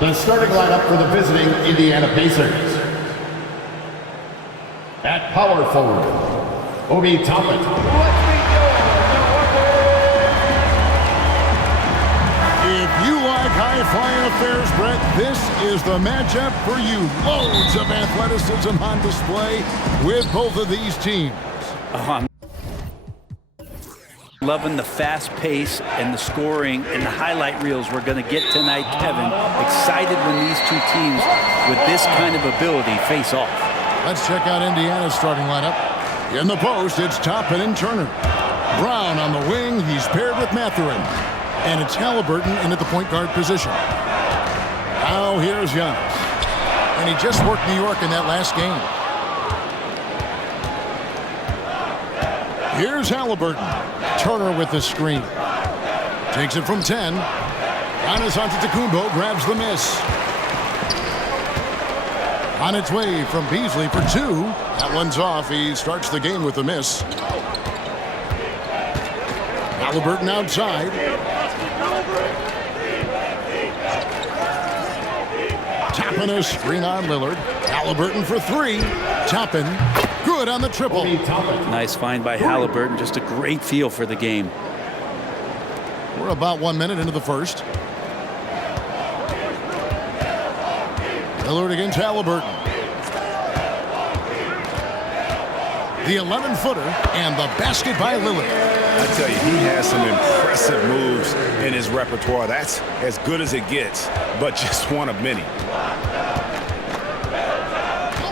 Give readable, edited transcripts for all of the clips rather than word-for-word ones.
The starting lineup for the visiting Indiana Pacers. At power forward, Obi Toppin. If you like high-flying affairs, Brett, this is the matchup for you. Loads of athleticism on display with both of these teams. Loving the fast pace and the scoring and the highlight reels we're going to get tonight, Kevin. Excited when these two teams with this kind of ability face off. Let's check out Indiana's starting lineup. In the post, it's Toppin and Turner. Brown on the wing. He's paired with Mathurin. And it's Halliburton in at the point guard position. Now here's Giannis. And he just worked New York in that last game. Here's Halliburton. Turner with the screen. Takes it from 10. Giannis Antetokounmpo grabs the miss. On its way from Beasley for 2. That one's off. He starts the game with the miss. Halliburton outside. Toppin a screen on Lillard. Halliburton for 3. Toppin good on the triple. Nice find by Halliburton. Just a great feel for the game. We're about 1 minute into the first. Lillard against Halliburton. The 11-footer and the basket by Lillard. I tell you, he has some impressive moves in his repertoire. That's as good as it gets, but just one of many.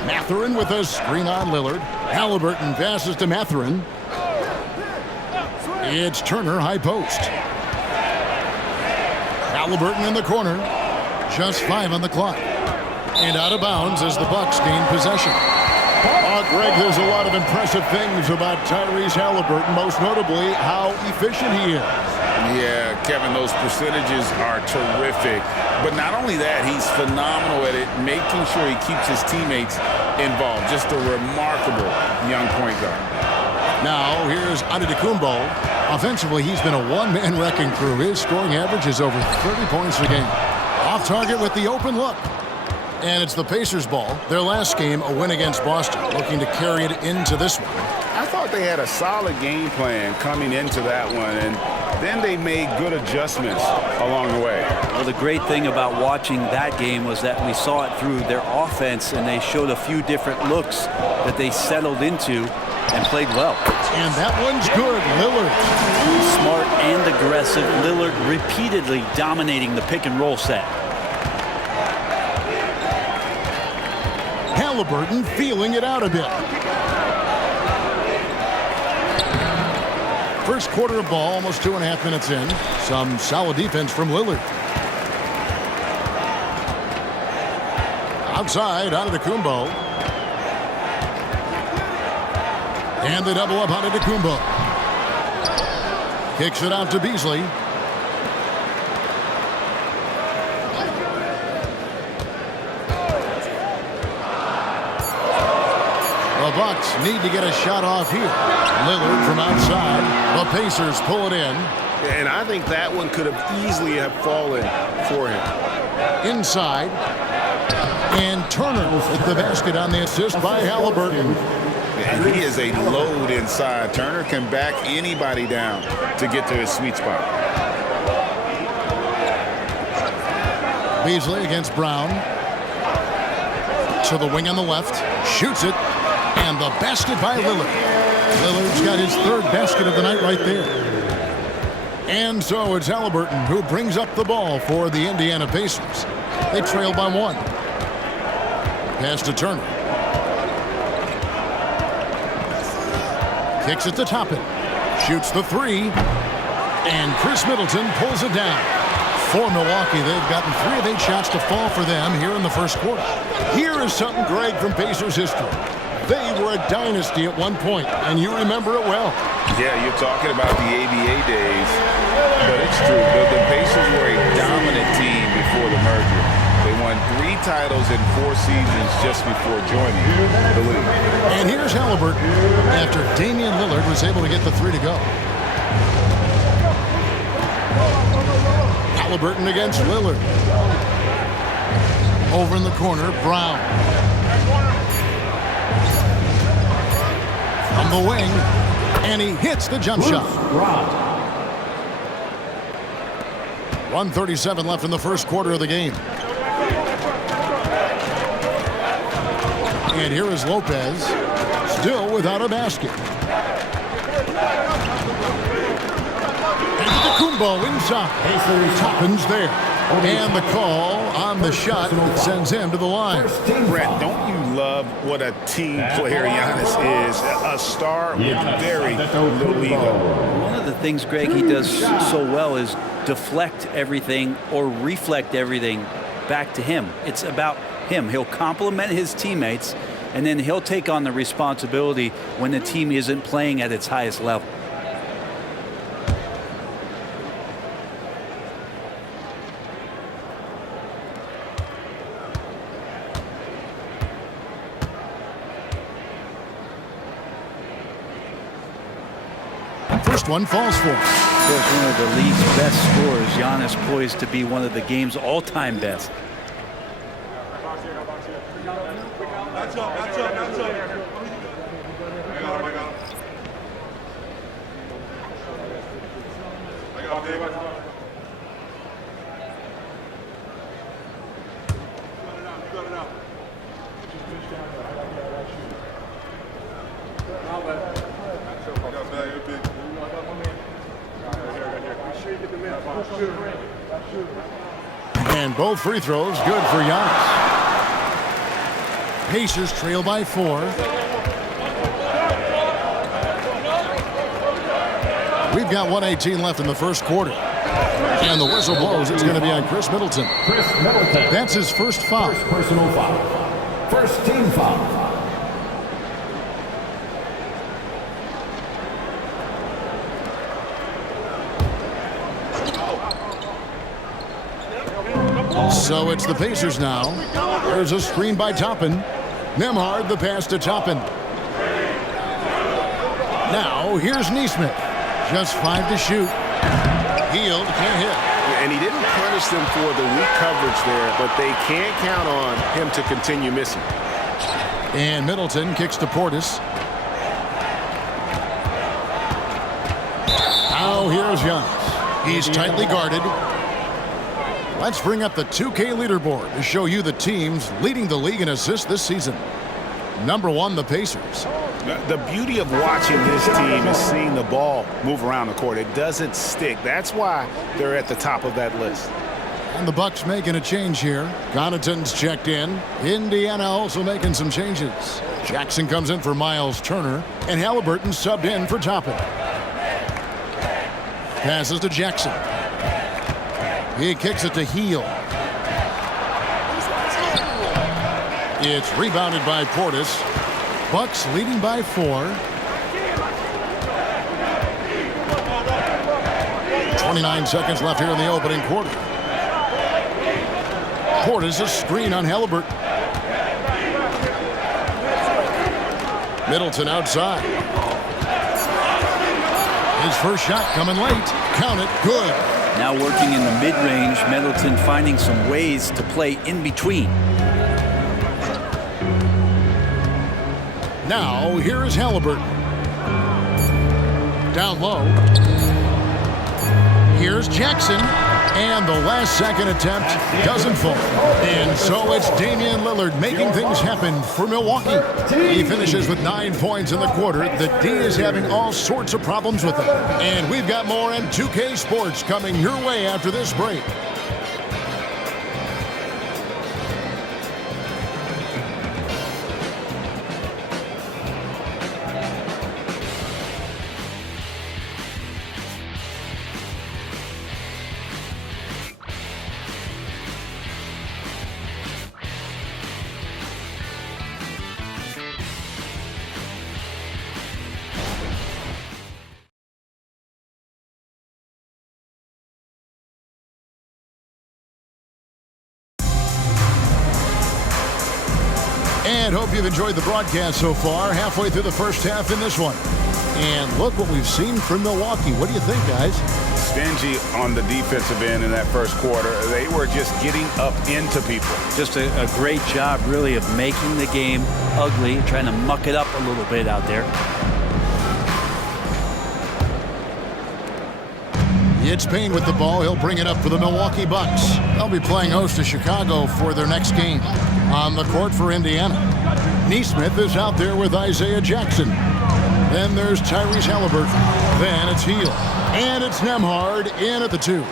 Mathurin with a screen on Lillard. Halliburton passes to Mathurin. It's Turner high post. Halliburton in the corner. Just 5 on the clock. And out of bounds as the Bucks gain possession. Greg, there's a lot of impressive things about Tyrese Halliburton, most notably how efficient he is. Yeah, Kevin, those percentages are terrific. But not only that, he's phenomenal at it, making sure he keeps his teammates involved. Just a remarkable young point guard. Now, here's Antetokounmpo. Offensively, he's been a one-man wrecking crew. His scoring average is over 30 points a game. Off target with the open look. And it's the Pacers ball. Their last game, a win against Boston, looking to carry it into this one. I thought they had a solid game plan coming into that one, and then they made good adjustments along the way. Well, the great thing about watching that game was that we saw it through their offense, and they showed a few different looks that they settled into and played well. And that one's good. Lillard. Smart and aggressive. Lillard repeatedly dominating the pick and roll set. Halliburton feeling it out a bit. First quarter of ball, almost 2.5 minutes in. Some solid defense from Lillard. Outside, Antetokounmpo. And the double up Antetokounmpo. Kicks it out to Beasley. The Bucks need to get a shot off here. Lillard from outside. The Pacers pull it in. And I think that one could have easily have fallen for him. Inside. And Turner with the basket on the assist by Halliburton. And he is a load inside. Turner can back anybody down to get to his sweet spot. Beasley against Brown. To the wing on the left. Shoots it. And the basket by Lillard. Lillard's got his 3rd basket of the night right there. And so it's Halliburton who brings up the ball for the Indiana Pacers. They trail by 1. Pass to Turner. Kicks it to Toppin. Shoots the 3. And Chris Middleton pulls it down. For Milwaukee, they've gotten 3 of 8 shots to fall for them here in the first quarter. Here is something, Greg, from Pacers history. They were a dynasty at one point, and you remember it well. Yeah, you're talking about the ABA days, but it's true. The Pacers were a dominant team before the merger. They won 3 titles in 4 seasons just before joining the league. And here's Halliburton after Damian Lillard was able to get the 3 to go. Halliburton against Lillard. Over in the corner, Brown. From the wing, and he hits the jump shot. 1:37 left in the first quarter of the game. And here is Lopez, still without a basket. Kumbo inside. Toppin's there. And the call on the shot sends him to the line. Brett, don't you love what a team player Giannis is? A star with very little ego. One of the things, Greg, he does so well is deflect everything or reflect everything back to him. It's about him. He'll compliment his teammates, and then he'll take on the responsibility when the team isn't playing at its highest level. First one falls for him. Of course, one of the league's best scorers, Giannis, poised to be one of the game's all-time best. And both free throws good for Giannis. Pacers trail by 4. We've got 1:18 left in the first quarter. And the whistle blows. It's going to be on Chris Middleton. That's his first foul. First personal foul. First team foul. So it's the Pacers now. There's a screen by Toppin. Nembhard, the pass to Toppin. Now here's Nesmith. Just 5 to shoot. Hield can't hit. And he didn't punish them for the weak coverage there, but they can't count on him to continue missing. And Middleton kicks to Portis. Now here's Giannis. He's tightly guarded. Let's bring up the 2K leaderboard to show you the teams leading the league in assists this season. Number 1, the Pacers. The beauty of watching this team is seeing the ball move around the court. It doesn't stick. That's why they're at the top of that list. And the Bucks making a change here. Connaughton's checked in. Indiana also making some changes. Jackson comes in for Miles Turner, and Halliburton subbed in for Toppin. Passes to Jackson. He kicks it to Hield. It's rebounded by Portis. Bucks leading by 4. 29 seconds left here in the opening quarter. Portis a screen on Halliburton. Middleton outside. His first shot coming late. Count it. Good. Now working in the mid-range, Middleton finding some ways to play in between. Now, here is Halliburton. Down low. Here's Jackson. And the last second attempt doesn't fall. And so it's Damian Lillard making things happen for Milwaukee. He finishes with 9 points in the quarter. The D is having all sorts of problems with him. And we've got more on 2K Sports coming your way after this break. And hope you've enjoyed the broadcast so far. Halfway through the first half in this one. And look what we've seen from Milwaukee. What do you think, guys? stingy on the defensive end in that first quarter. They were just getting up into people. Just a great job, really, of making the game ugly, trying to muck it up a little bit out there. It's Payne with the ball. He'll bring it up for the Milwaukee Bucks. They'll be playing host to Chicago for their next game. On the court for Indiana, Neesmith is out there with Isaiah Jackson. Then there's Tyrese Halliburton. Then it's Hield. And it's Nembhard in at the 2.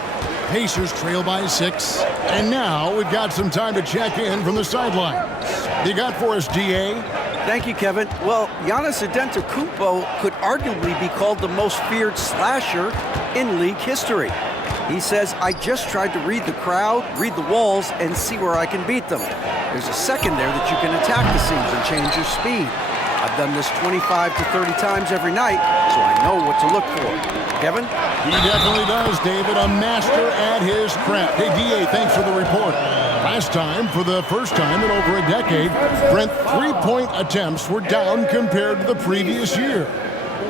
Pacers trail by 6. And now we've got some time to check in from the sideline. You got for us, D.A.? Thank you, Kevin. Well, Giannis Antetokounmpo could arguably be called the most feared slasher in league history. He says, I just tried to read the crowd, read the walls, and see where I can beat them. There's a second there that you can attack the seams and change your speed. I've done this 25 to 30 times every night, so I know what to look for. Kevin? He definitely does, David. A master at his craft. Hey, D.A., thanks for the report. Last time, for the first time in over a decade, Brent, 3-point attempts were down compared to the previous year.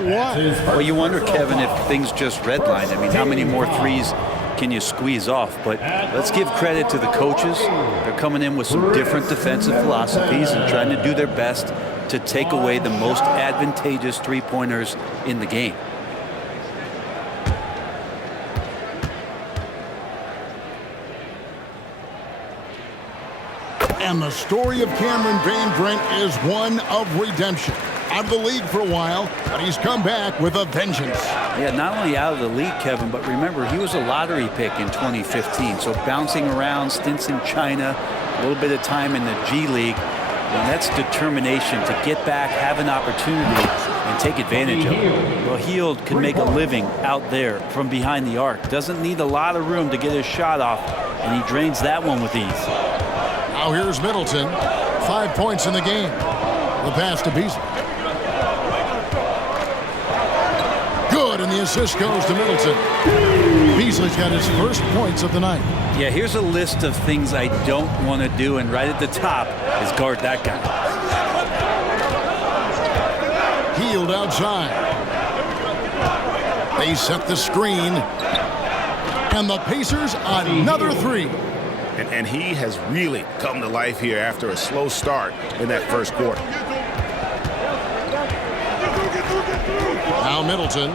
Why? Well, you wonder, Kevin, if things just redlined. I mean, how many more threes can you squeeze off? But let's give credit to the coaches. They're coming in with some different defensive philosophies and trying to do their best to take away the most advantageous three-pointers in the game. And the story of Cameron Payne, Brent, is one of redemption. Out of the league for a while, but he's come back with a vengeance. Yeah, not only out of the league, Kevin, but remember, he was a lottery pick in 2015. So bouncing around, stints in China, a little bit of time in the G League. And that's determination to get back, have an opportunity, and take advantage of it. Well, Hield can make a living out there from behind the arc. Doesn't need a lot of room to get his shot off, and he drains that one with ease. Now here's Middleton. 5 points in the game. The pass to Beasley. Good, and the assist goes to Middleton. Beasley's got his first points of the night. Yeah, here's a list of things I don't want to do, and right at the top is guard that guy. Hield outside. They set the screen. And the Pacers another 3. And he has really come to life here after a slow start in that first quarter. Now Middleton,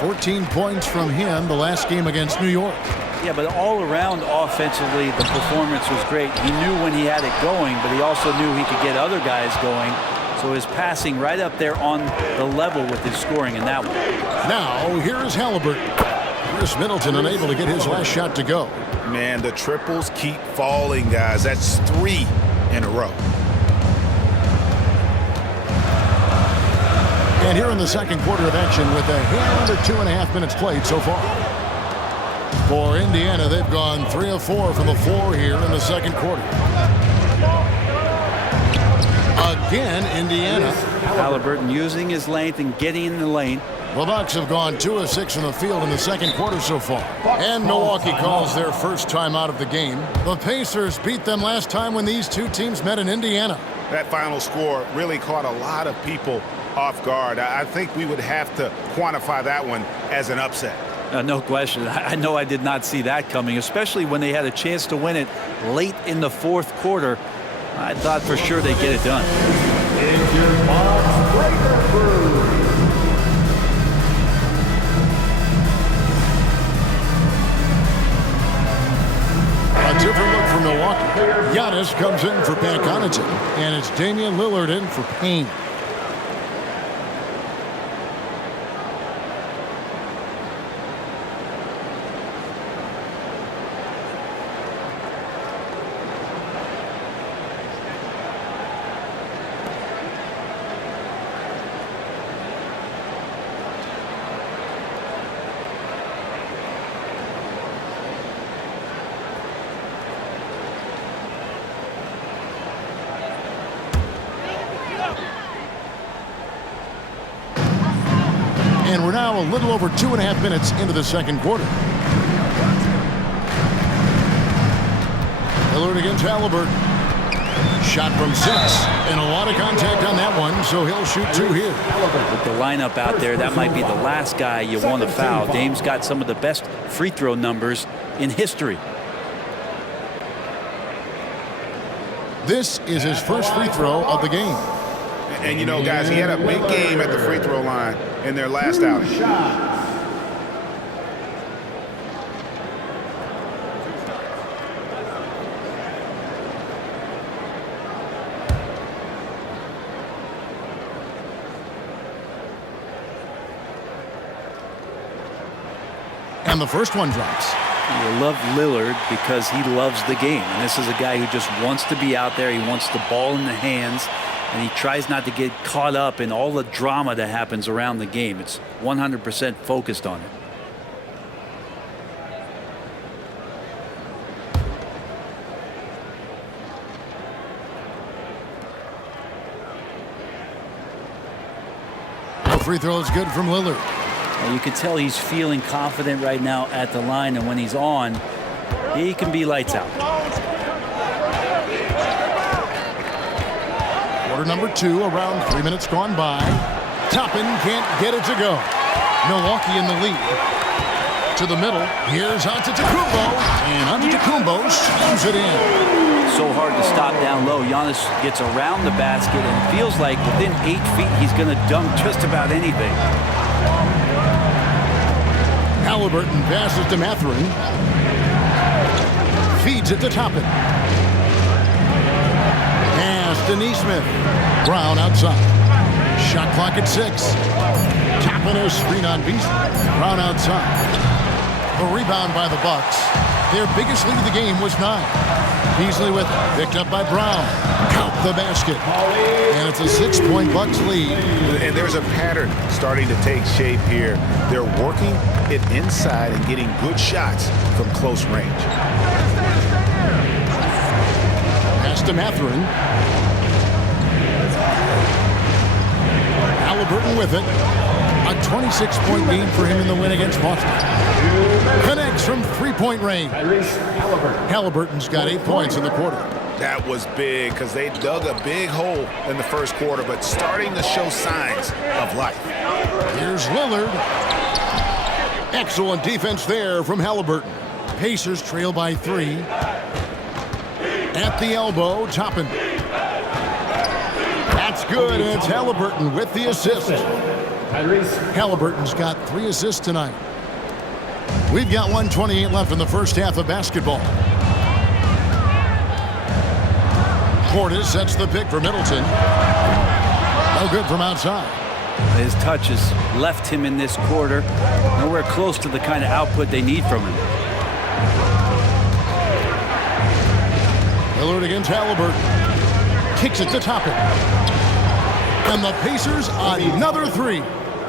14 points from him the last game against New York. Yeah, but all around offensively, the performance was great. He knew when he had it going, but he also knew he could get other guys going. So his passing right up there on the level with his scoring in that one. Now here is Halliburton. Chris Middleton unable to get his last shot to go. Man, the triples keep falling, guys. That's 3 in a row. And here in the second quarter of action with a hair under 2.5 minutes played so far. For Indiana, they've gone 3 of 4 from the floor here in the second quarter. Again, Indiana. Halliburton using his length and getting in the lane. The Bucks have gone 2 of 6 from the field in the second quarter so far. And Milwaukee calls their first time out of the game. The Pacers beat them last time when these two teams met in Indiana. That final score really caught a lot of people off guard. I think we would have to quantify that one as an upset. No question. I know I did not see that coming, especially when they had a chance to win it late in the fourth quarter. I thought for sure they'd get it done. It's your Bucks Breaker Crew. A different look for Milwaukee. Giannis comes in for Pat Connaughton, and it's Damian Lillard in for Payne. And we're now a little over 2.5 minutes into the second quarter. Lillard against Halliburton. Shot from 6, and a lot of contact on that one, so he'll shoot 2 here. With the lineup out there, that might be the last guy you want to foul. Dame's got some of the best free throw numbers in history. This is his first free throw of the game. And, you know, guys, he had a big game at the free throw line in their last outing. And the first one drops. You love Lillard because he loves the game. And this is a guy who just wants to be out there. He wants the ball in the hands. And he tries not to get caught up in all the drama that happens around the game. It's 100% focused on it. The free throw is good from Lillard. And you can tell he's feeling confident right now at the line. And when he's on, he can be lights out. Quarter number 2, around 3 minutes gone by. Toppin can't get it to go. Milwaukee in the lead. To the middle. Here's Antetokounmpo. And Antetokounmpo slams it in. So hard to stop down low. Giannis gets around the basket and it feels like within 8 feet he's going to dunk just about anything. Halliburton passes to Mathurin. Feeds it to Toppin. To Neesmith. Brown outside. Shot clock at 6. Toppin a screen on Beasley. Brown outside. The rebound by the Bucks. Their biggest lead of the game was 9. Beasley with it. Picked up by Brown. Count the basket. And it's a 6-point Bucks lead. And there's a pattern starting to take shape here. They're working it inside and getting good shots from close range. Pass to Mathurin. Halliburton with it. A 26-point game for him in the win against Boston. Connects from 3-point range. Halliburton's got 8 points in the quarter. That was big because they dug a big hole in the first quarter, but starting to show signs of life. Here's Lillard. Excellent defense there from Halliburton. Pacers trail by 3. At the elbow, Toppin. That's good, and it's Halliburton with the assist. Halliburton's got 3 assists tonight. We've got 1:28 left in the first half of basketball. Portis sets the pick for Middleton. No good from outside. His touch has left him in this quarter. Nowhere close to the kind of output they need from him. Lillard against Halliburton. Kicks it to Toppin. And the Pacers on another 3.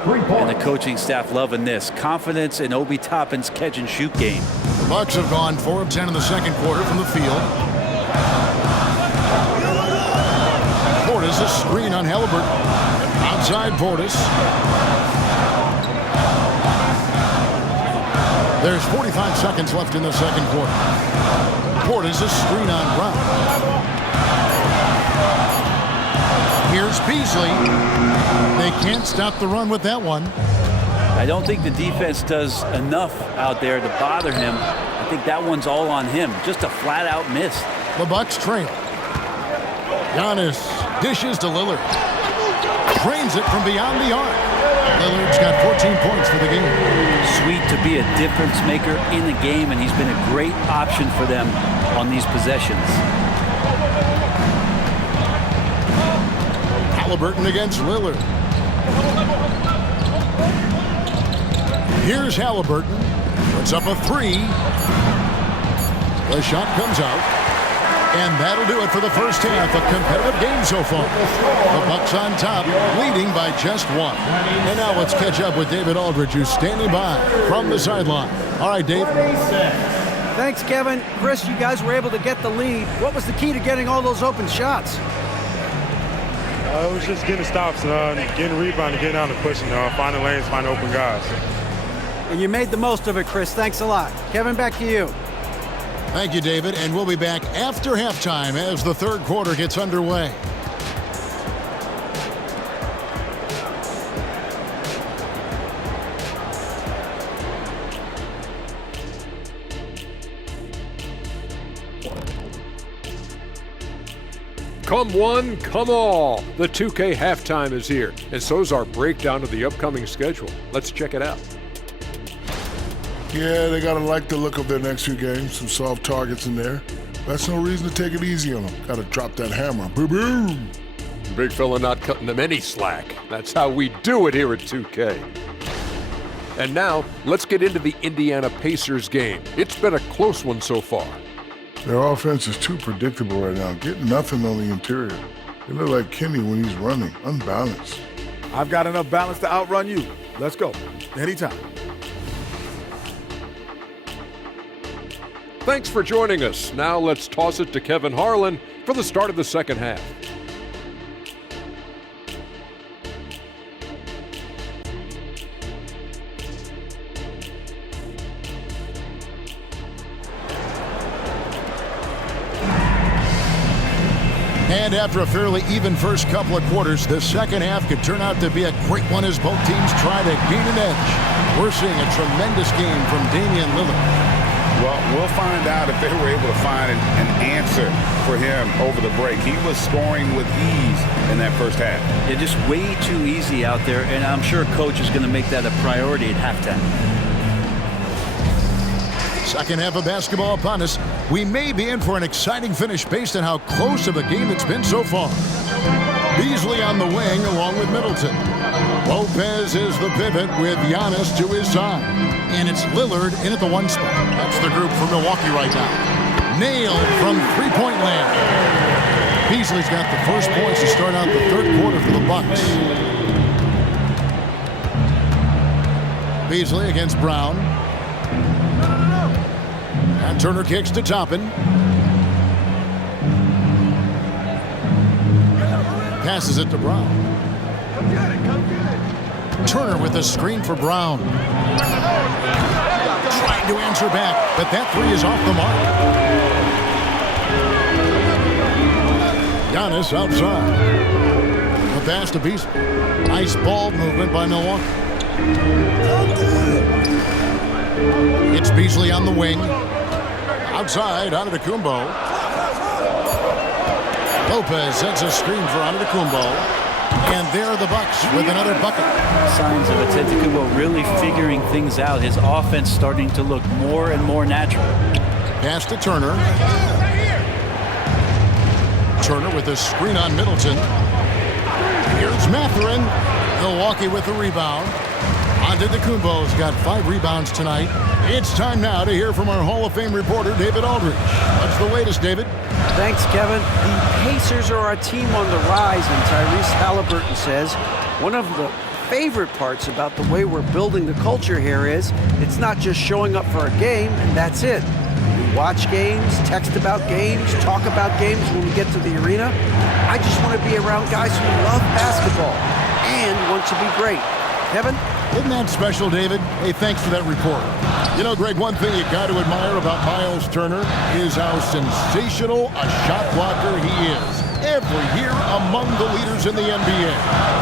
And the coaching staff loving this. Confidence in Obi Toppin's catch-and-shoot game. The Bucks have gone 4 of 10 in the second quarter from the field. Portis a screen on Halliburton. Outside Portis. There's 45 seconds left in the second quarter. Portis a screen on Brown. Here's Beasley. They can't stop the run with that one. I don't think the defense does enough out there to bother him. I think that one's all on him. Just a flat-out miss. The Bucks trail. Giannis dishes to Lillard. Drains it from beyond the arc. Lillard's got 14 points for the game. Sweet to be a difference maker in the game, and he's been a great option for them on these possessions. Halliburton against Lillard. Here's Halliburton. Puts up a 3. The shot comes out. And that'll do it for the first half. A competitive game so far. The Bucks on top, leading by just 1. And now let's catch up with David Aldridge, who's standing by from the sideline. All right, Dave. Thanks, Kevin. Chris, you guys were able to get the lead. What was the key to getting all those open shots? It was just getting stops, getting rebounding, getting out and pushing, finding lanes, finding open guys. And you made the most of it, Chris. Thanks a lot. Kevin, back to you. Thank you, David, and we'll be back after halftime as the third quarter gets underway. Come one, come all. The 2K halftime is here, and so's our breakdown of the upcoming schedule. Let's check it out. Yeah, they got to like the look of their next few games. Some soft targets in there. That's no reason to take it easy on them. Got to drop that hammer. Boom! Big fella not cutting them any slack. That's how we do it here at 2K. And now, let's get into the Indiana Pacers game. It's been a close one so far. Their offense is too predictable right now. Getting nothing on the interior. They look like Kenny when he's running, unbalanced. I've got enough balance to outrun you. Let's go. Anytime. Thanks for joining us. Now let's toss it to Kevin Harlan for the start of the second half. And after a fairly even first couple of quarters, the second half could turn out to be a great one as both teams try to gain an edge. We're seeing a tremendous game from Damian Lillard. Well, we'll find out if they were able to find an answer for him over the break. He was scoring with ease in that first half. Yeah, just way too easy out there, and I'm sure coach is going to make that a priority at halftime. Second half of basketball upon us. We may be in for an exciting finish based on how close of a game it's been so far. Beasley on the wing along with Middleton. Lopez is the pivot with Giannis to his side. And it's Lillard in at the one spot. That's the group for Milwaukee right now. Nailed from three-point land. Beasley's got the first points to start out the third quarter for the Bucks. Beasley against Brown. And Turner kicks to Toppin. Passes it to Brown. Turner with a screen for Brown. Trying to answer back, but that three is off the mark. Giannis outside. A pass to Beasley. Nice ball movement by Milwaukee. It's Beasley on the wing. Outside, Antetokounmpo. Lopez sets a screen for Antetokounmpo. And there are the Bucks with another bucket. Signs of Antetokounmpo really figuring things out. His offense starting to look more and more natural. Pass to Turner. Turner with a screen on Middleton. Here's Mathurin. Milwaukee with the rebound. Antetokounmpo's got 5 rebounds tonight. It's time now to hear from our Hall of Fame reporter, David Aldridge. What's the latest, David? Thanks, Kevin. The Pacers are a team on the rise, and Tyrese Halliburton says one of the favorite parts about the way we're building the culture here is it's not just showing up for a game and that's it. We watch games, text about games, talk about games when we get to the arena. I just want to be around guys who love basketball and want to be great. Kevin? Isn't that special, David? Hey, thanks for that report. You know, Greg, one thing you got to admire about Miles Turner is how sensational a shot blocker he is. Every year among the leaders in the NBA.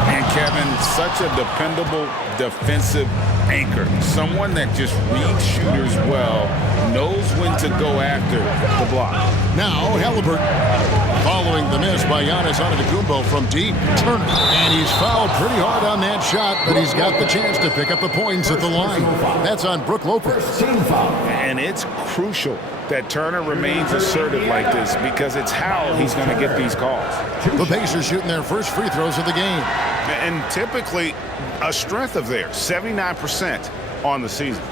And Kevin, such a dependable defensive anchor. Someone that just reads shooters well, knows when to go after the block. Now, Halliburton. Following the miss by Giannis Antetokounmpo from deep. Turner. And he's fouled pretty hard on that shot, but he's got the chance to pick up the points at the line. That's on Brook Lopez. And it's crucial that Turner remains assertive like this because it's how he's going to get these calls. The Pacers shooting their first free throws of the game. And typically a strength of theirs, 79% on the season.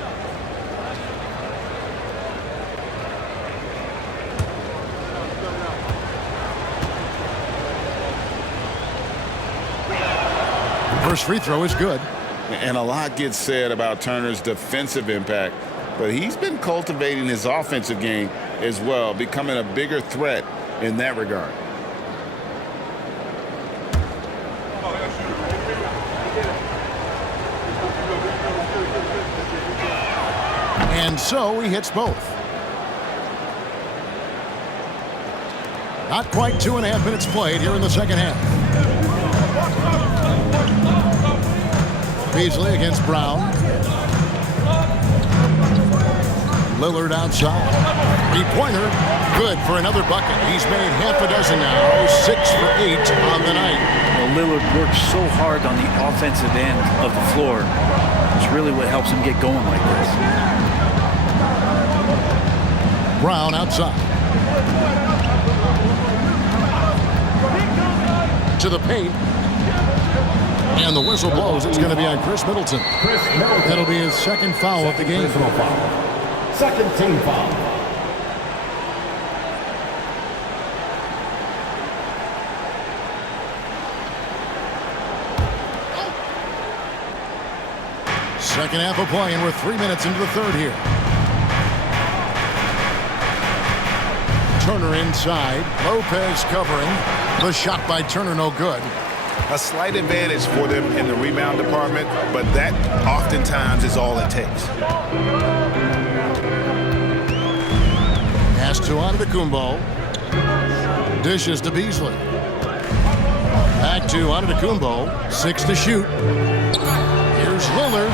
First free throw is good. And a lot gets said about Turner's defensive impact, but he's been cultivating his offensive game as well, becoming a bigger threat in that regard. And so he hits both. Not quite 2.5 minutes played here in the second half. Beasley against Brown. Lillard outside. Three-pointer. Good for another bucket. He's made half a dozen now. 6 for 8 on the night. Well, Lillard works so hard on the offensive end of the floor. It's really what helps him get going like this. Brown outside. To the paint. And the whistle blows. It's going to be on Chris Middleton. That'll be his second foul of the game. Second team foul. Second half of play, and we're 3 minutes into the third here. Turner inside. Lopez covering. The shot by Turner no good. A slight advantage for them in the rebound department, but that oftentimes is all it takes. Pass to Antetokounmpo. Dishes to Beasley. Back to Antetokounmpo. 6 to shoot. Here's Lillard.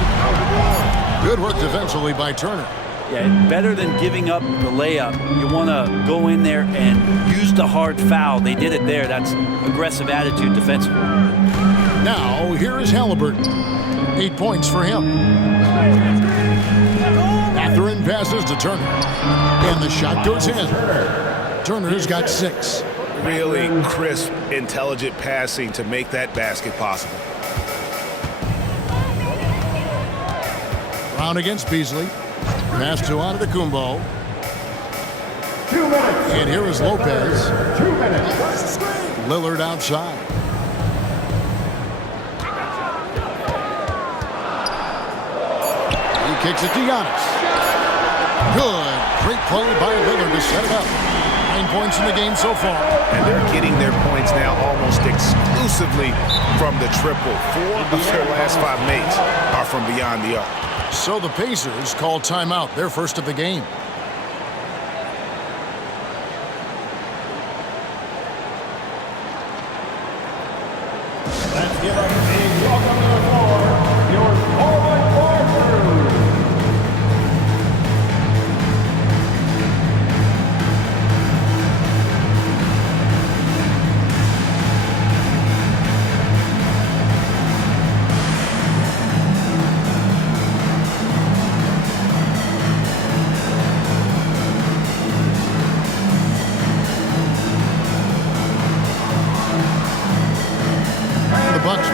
Good work defensively by Turner. Yeah, better than giving up the layup. You want to go in there and use the hard foul. They did it there. That's aggressive attitude defensively. Now, here is Halliburton. 8 points for him. Mathurin passes to Turner. And the shot goes in. Turner's got 6. Really crisp, intelligent passing to make that basket possible. Brown against Beasley. Pass to Antetokounmpo. 2 minutes. And here is Lopez. 2 minutes. Lillard outside. He kicks it to Giannis. Good. Great play by Lillard to set it up. 9 points in the game so far. And they're getting their points now almost exclusively from the triple. 4 of their last 5 makes are from beyond the arc. So the Pacers call timeout, their first of the game. Let's give a big welcome to the floor, your forward crew.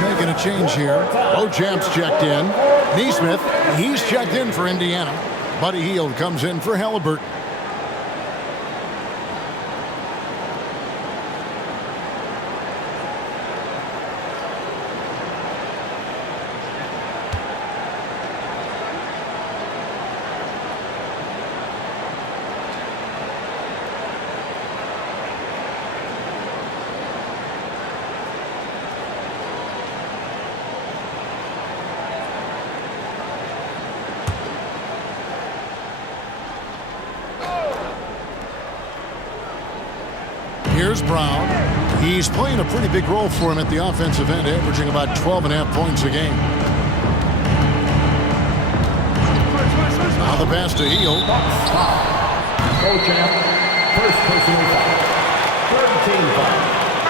Making a change here. Ochamp's checked in. Neesmith, he's checked in for Indiana. Buddy Hield comes in for Halliburton. Here's Brown. He's playing a pretty big role for him at the offensive end, averaging about 12.5 points a game. Now the pass to Hield. Ochamp, first personal foul. 13 foul.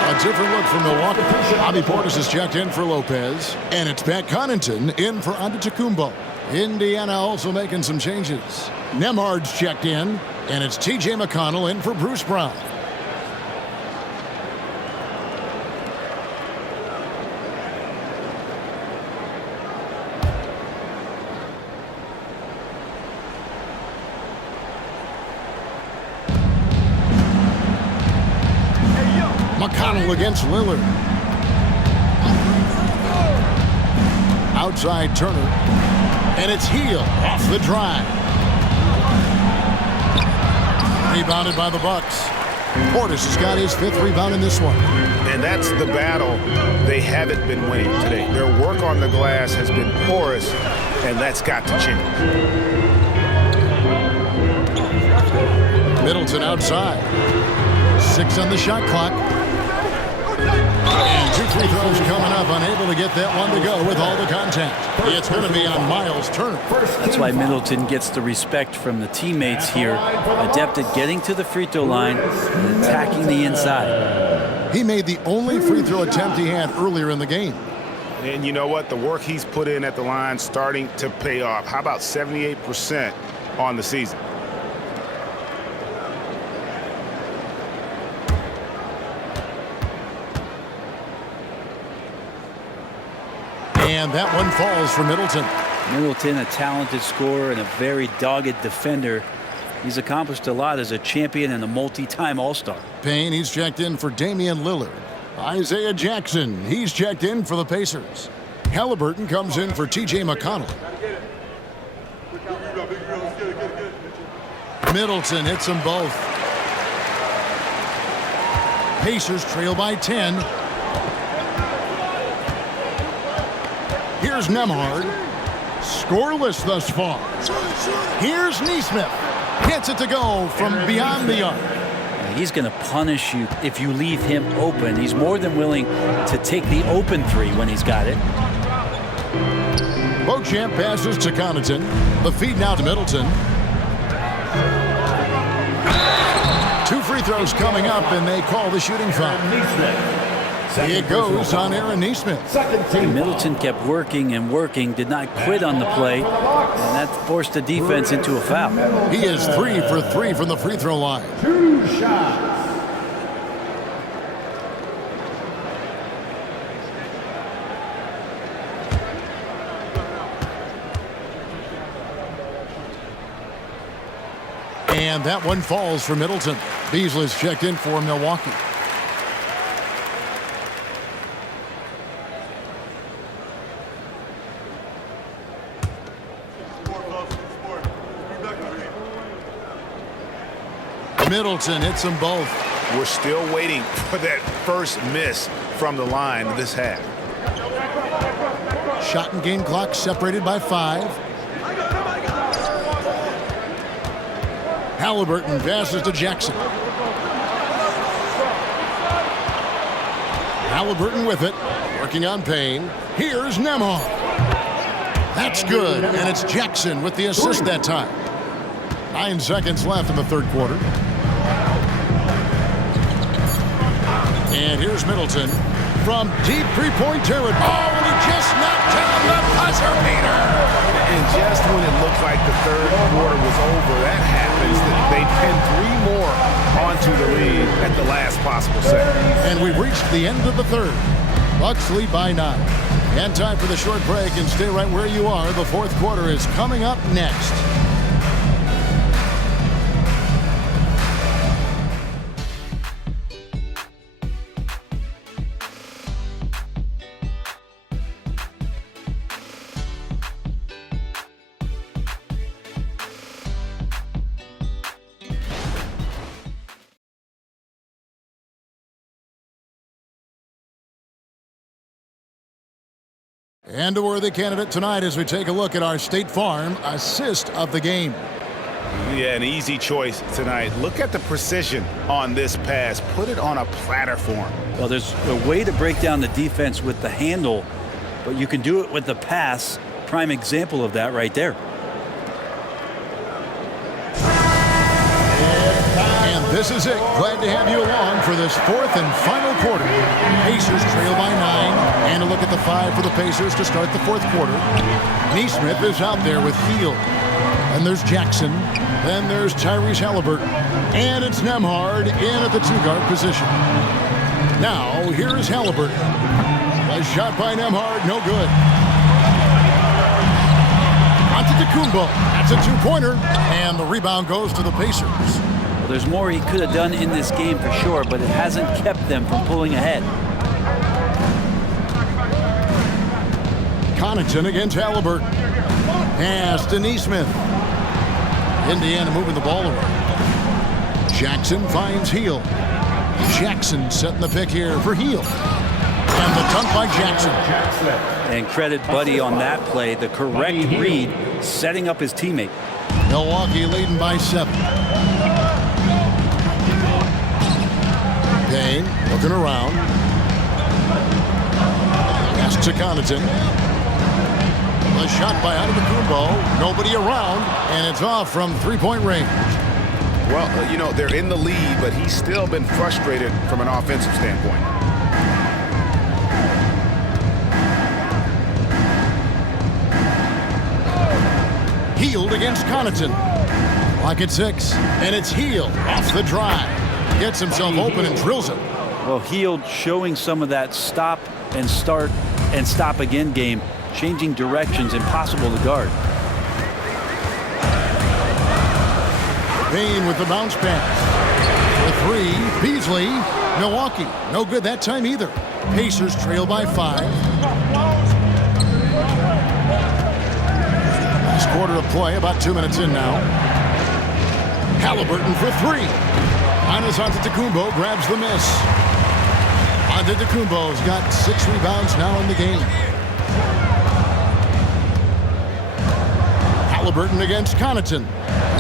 A different look from Milwaukee. Bobby Portis is checked in for Lopez. And it's Pat Connaughton in for Antetokounmpo. Indiana also making some changes. Nemhard's checked in. And it's T.J. McConnell in for Bruce Brown. McConnell against Lillard. Outside Turner. And it's Hield off the drive. Rebounded by the Bucks. Portis has got his 5th rebound in this one. And that's the battle they haven't been winning today. Their work on the glass has been porous, and that's got to change. Middleton outside. 6 on the shot clock. And 2 free throws coming up, unable to get that one to go with all the contact. It's going to be on Miles Turner. That's why Middleton gets the respect from the teammates here. Adept at getting to the free throw line and attacking the inside. He made the only free throw attempt he had earlier in the game. And you know what? The work he's put in at the line starting to pay off. How about 78% on the season? And that one falls for Middleton. Middleton, a talented scorer and a very dogged defender. He's accomplished a lot as a champion and a multi-time All-Star. Payne, he's checked in for Damian Lillard. Isaiah Jackson, he's checked in for the Pacers. Halliburton comes in for T.J. McConnell. Middleton hits them both. Pacers trail by 10. Here's Nembhard. Scoreless thus far. Here's Nesmith. Gets it to go from beyond the arc. He's going to punish you if you leave him open. He's more than willing to take the open three when he's got it. Beauchamp passes to Connaughton. The feed now to Middleton. 2 free throws coming up, and they call the shooting foul. It goes on Aaron Nesmith. Middleton kept working and working, did not quit on the play, and that forced the defense into a foul. He is 3 for 3 from the free throw line. 2 shots. And that one falls for Middleton. Beasley's checked in for Milwaukee. Middleton hits them both. We're still waiting for that first miss from the line this half. Shot and game clock separated by 5. Halliburton passes to Jackson. Halliburton with it, working on Payne. Here's Nembhard. That's good, and it's Jackson with the assist that time. 9 seconds left in the third quarter. And here's Middleton from deep three-point territory. Oh, and he just knocked down the buzzer beater. And just when it looked like the third quarter was over, that happens. They pinned 3 more onto the lead at the last possible second. And we've reached the end of the third. Bucks lead by 9. And time for the short break, and stay right where you are. The fourth quarter is coming up next. And a worthy candidate tonight as we take a look at our State Farm assist of the game. Yeah, an easy choice tonight. Look at the precision on this pass. Put it on a platter form. Well, there's a way to break down the defense with the handle, but you can do it with the pass. Prime example of that right there. And this is it. Glad to have you along for this fourth and final quarter. Pacers trail by 9. And a look at the 5 for the Pacers to start the fourth quarter. Nesmith is out there with Hield. And there's Jackson. Then there's Tyrese Halliburton. And it's Nembhard in at the 2-guard position. Now, here is Halliburton. A shot by Nembhard, no good. Antetokounmpo. That's a 2-pointer. And the rebound goes to the Pacers. Well, there's more he could have done in this game for sure, but it hasn't kept them from pulling ahead. Connaughton against Halliburton. Pass to Nesmith. Indiana moving the ball away. Jackson finds Hield. Jackson setting the pick here for Hield. And the dunk by Jackson. And credit Buddy on that play. The correct read, setting up his teammate. Milwaukee leading by 7. Payne looking around. Pass to Connaughton. A shot by Antetokounmpo. Nobody around, and it's off from three-point range. Well, you know, they're in the lead, but he's still been frustrated from an offensive standpoint. Hield against Connaughton. Clock at 6, and it's Hield off the drive. Gets himself open and drills it. Well, Hield showing some of that stop and start and stop again game, changing directions, impossible to guard. Payne with the bounce pass. The three, Beasley. Milwaukee, no good that time either. Pacers trail by 5. Last quarter of play, about 2 minutes in now. Halliburton for 3. Antetokounmpo grabs the miss. Antetokounmpo's got 6 rebounds now in the game. Halliburton against Connaughton.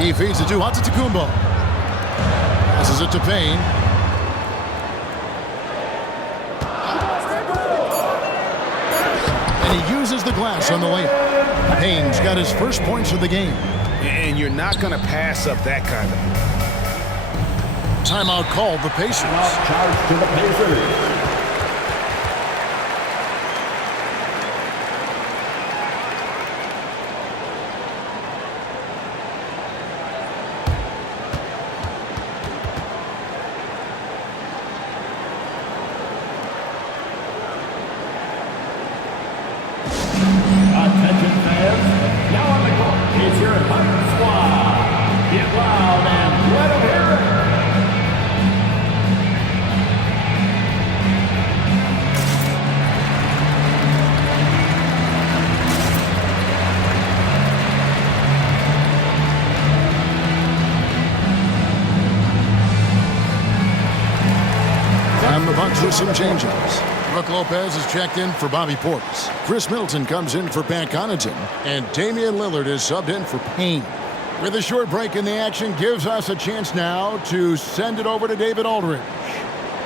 He feeds it to Antetokounmpo. Passes it to Payne. And he uses the glass on the layup. Payne's got his first points of the game. And you're not going to pass up that kind of. Timeout called the Pacers. Charge to the Pacers. Attention fans, now on the court is your Hunter squad. Get loud and let them hear it. And the Bucks with some changes. Brook Lopez is checked in for Bobby Portis. Chris Middleton comes in for Pat Connaughton. And Damian Lillard is subbed in for Payne. With a short break in the action, gives us a chance now to send it over to David Aldridge.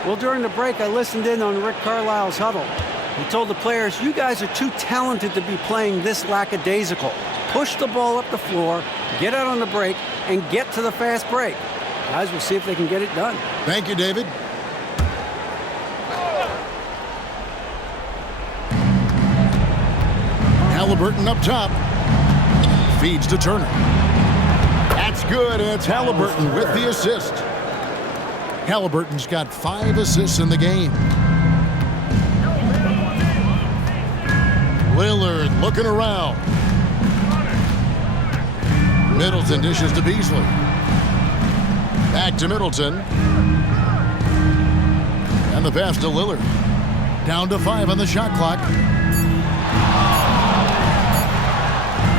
Well, during the break, I listened in on Rick Carlisle's huddle. He told the players, you guys are too talented to be playing this lackadaisical. Push the ball up the floor, get out on the break, and get to the fast break. Guys, we'll see if they can get it done. Thank you, David. Halliburton up top. Feeds to Turner. That's good, and it's Halliburton with the assist. Halliburton's got 5 assists in the game. Lillard looking around. Middleton dishes to Beasley. Back to Middleton. And the pass to Lillard. Down to 5 on the shot clock.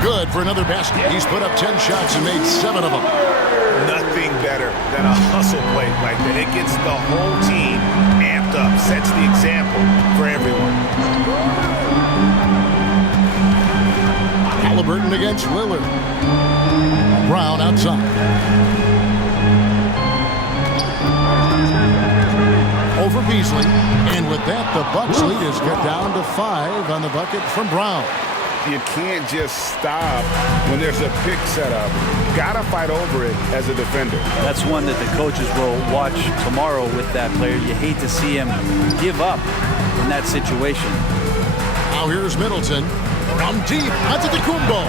Good for another basket. He's put up 10 shots and made 7 of them. Nothing better than a hustle play like that. It gets the whole team amped up, sets the example for everyone. Halliburton against Lillard. Brown outside. Over Beasley. And with that, the Bucks lead is cut down to 5 on the bucket from Brown. You can't just stop when there's a pick set up. Gotta fight over it as a defender. That's one that the coaches will watch tomorrow with that player. You hate to see him give up in that situation. Now here's Middleton. From deep, Antetokounmpo.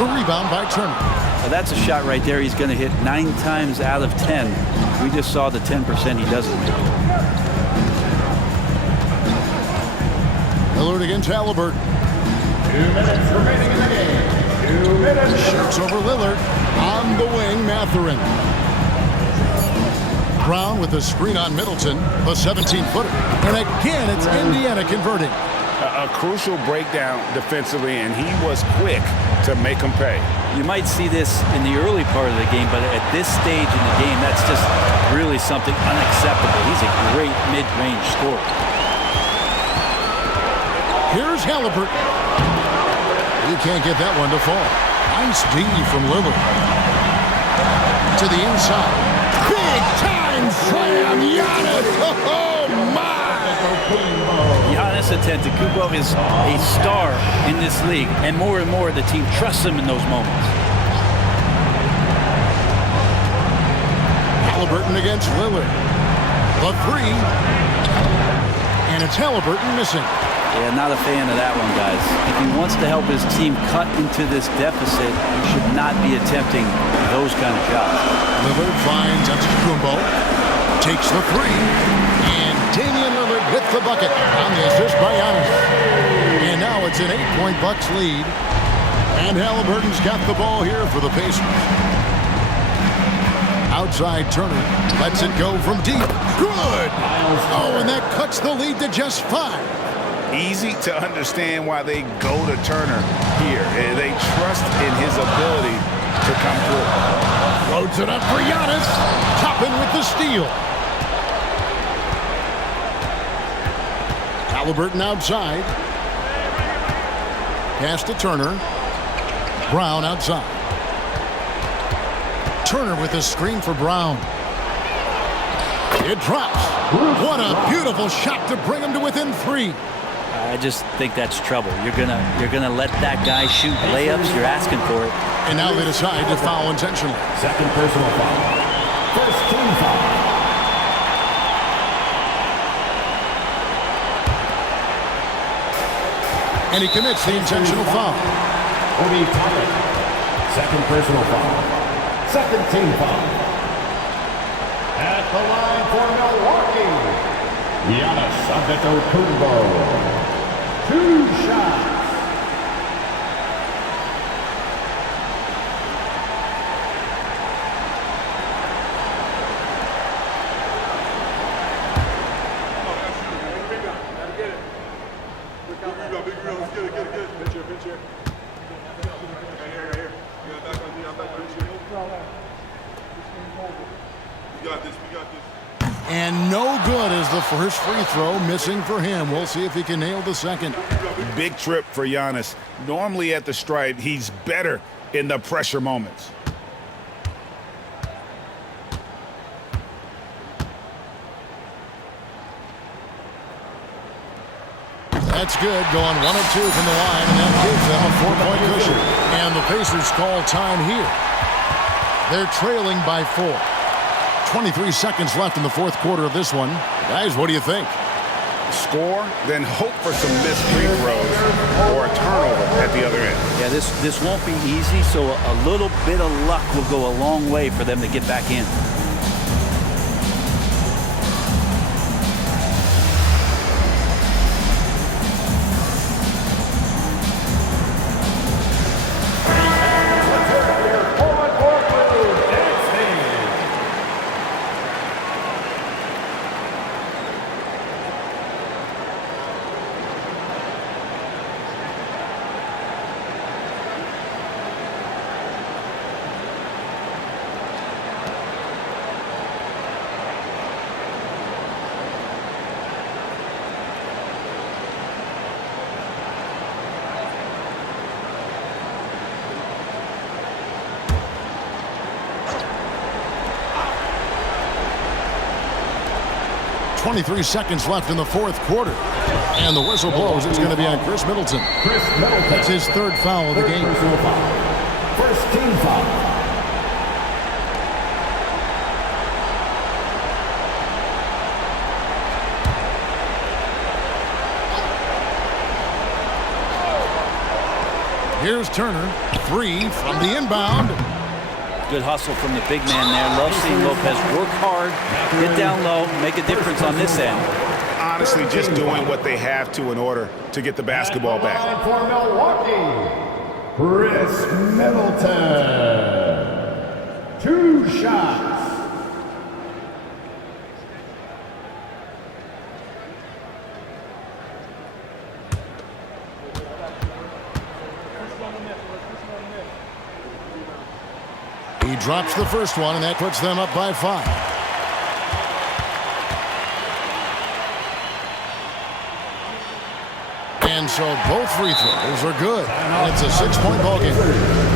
The rebound by Turner. Now that's a shot right there he's going to hit 9 times out of 10. We just saw the 10% he doesn't hit. Lillard against Halliburton. 2 minutes remaining in the game. 2 minutes. Shoots over Lillard. On the wing, Mathurin. Brown with the screen on Middleton. The 17-footer. And again, it's Indiana converting. A crucial breakdown defensively, and he was quick to make them pay. You might see this in the early part of the game, but at this stage in the game, that's just really something unacceptable. He's a great mid-range scorer. Here's Halliburton. He can't get that one to fall. Nice D from Lillard. To the inside. Big time slam, Giannis. Antetokounmpo is a star in this league, and more the team trusts him in those moments. Halliburton against Lillard. The three. And it's Halliburton missing. Yeah, not a fan of that one, guys. If he wants to help his team cut into this deficit, he should not be attempting those kind of shots. Lillard finds Antetokounmpo. Takes the three. And Damian Lillard with the bucket on the assist by Giannis. And now it's an 8-point Bucks lead. And Halliburton's got the ball here for the Pacers. Outside Turner lets it go from deep. Good! Oh, and that cuts the lead to just 5. Easy to understand why they go to Turner here. They trust in his ability to come through. Loads it up for Giannis. Toppin with the steal. Halliburton outside. Pass to Turner. Brown outside. Turner with a screen for Brown. It drops. What a beautiful shot to bring him to within 3. I just think that's trouble. You're gonna let that guy shoot layups. You're asking for it. And now they decide to foul intentionally. Second personal foul. First team foul. And he commits the intentional foul. Obi Toppin. Second personal foul. Second team foul. At the line for Milwaukee, Giannis Antetokounmpo. 2 shots. And no good is the first free throw, missing for him. We'll see if he can nail the second. Big trip for Giannis. Normally at the stripe, he's better in the pressure moments. That's good, going 1 of 2 from the line, and that gives them a 4-point cushion. And the Pacers call time here. They're trailing by 4. 23 seconds left in the fourth quarter of this one. Guys, what do you think? Score, then hope for some missed free throws or a turnover at the other end. Yeah, this won't be easy, so a little bit of luck will go a long way for them to get back in. .23 seconds left in the fourth quarter. And the whistle blows. It's going to be on Chris Middleton. That's his 3rd foul of the game. First team foul. Here's Turner. 3 from the inbound. Good hustle from the big man there. Love seeing Lopez work hard, get down low, make a difference on this end. Honestly, just doing what they have to in order to get the basketball back. For Milwaukee, Chris Middleton. 2 shots. He drops the first one, and that puts them up by 5. And so both free throws are good. And it's a 6-point ball game.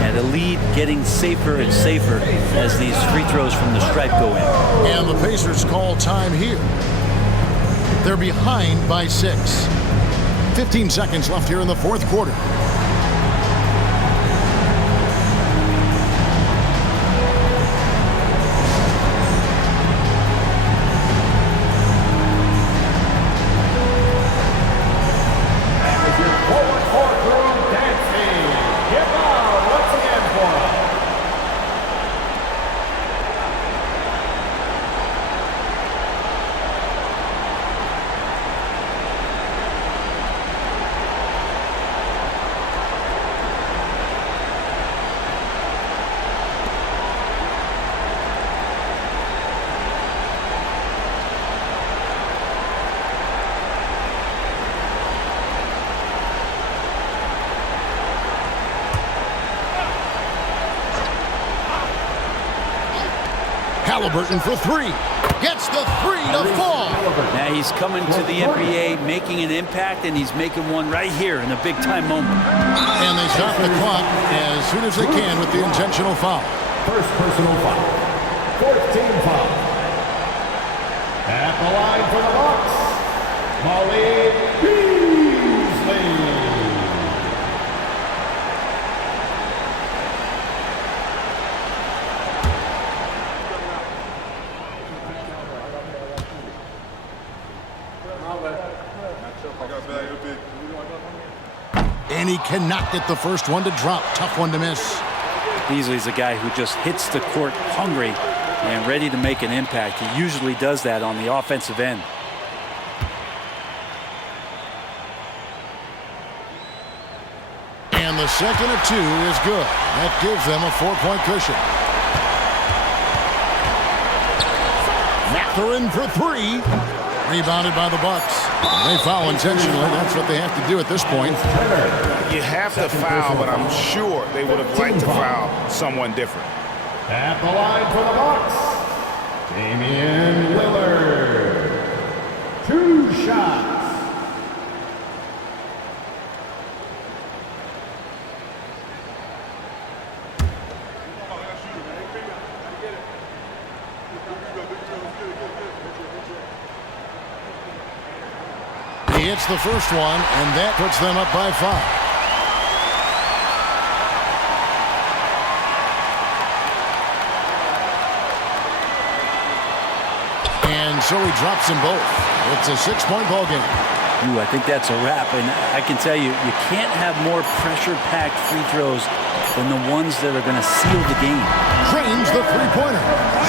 And the lead getting safer and safer as these free throws from the stripe go in. And the Pacers call time here. They're behind by 6. 15 seconds left here in the fourth quarter. Halliburton for three. Gets the three to fall. Now he's coming to the NBA, making an impact, and he's making one right here in a big-time moment. And they stop the clock as soon as they can with the intentional foul. First personal foul. 14 foul. At the line for the Bucks, Malik Beasley. And he cannot get the first one to drop. Tough one to miss. Beasley's a guy who just hits the court hungry and ready to make an impact. He usually does that on the offensive end. And the second of two is good. That gives them a 4-point cushion. Mathurin for three. Rebounded by the Bucks. They foul intentionally. That's what they have to do at this point. You have to foul, but I'm sure they would have liked to foul someone different. At the line for the Bucks, Damian Lillard. 2 shots. He hits the first one, and that puts them up by 5. And so he drops them both. It's a 6-point ball game. Ooh, I think that's a wrap, and I can tell you, you can't have more pressure-packed free throws than the ones that are going to seal the game. Drains the three-pointer.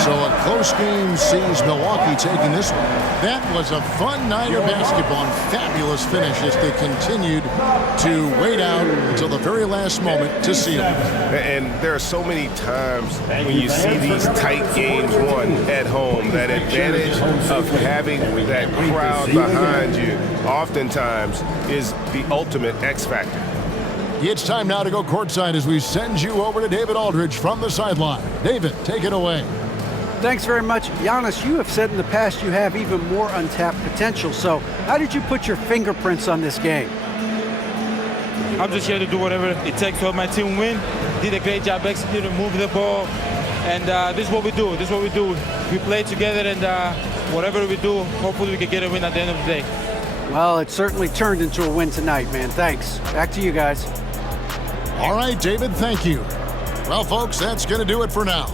So a close game sees Milwaukee taking this one. That was a fun night of basketball and fabulous finish as they continued to wait out until the very last moment to seal it. And there are so many times when you see these tight games won at home, that advantage of having that crowd behind you oftentimes is the ultimate X factor. It's time now to go courtside as we send you over to David Aldridge from the sideline. David, take it away. Thanks very much. Giannis, you have said in the past you have even more untapped potential. So how did you put your fingerprints on this game? I'm just here to do whatever it takes to help my team win. Did a great job executing, moving the ball. And this is what we do. This is what we do. We play together, and whatever we do, hopefully we can get a win at the end of the day. Well, it certainly turned into a win tonight, man. Thanks. Back to you guys. All right, David, thank you. Well, folks, that's going to do it for now.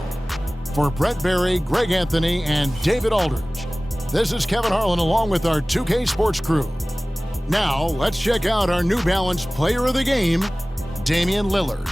For Brett Berry, Greg Anthony, and David Aldridge, this is Kevin Harlan along with our 2K Sports crew. Now, let's check out our New Balance Player of the Game, Damian Lillard.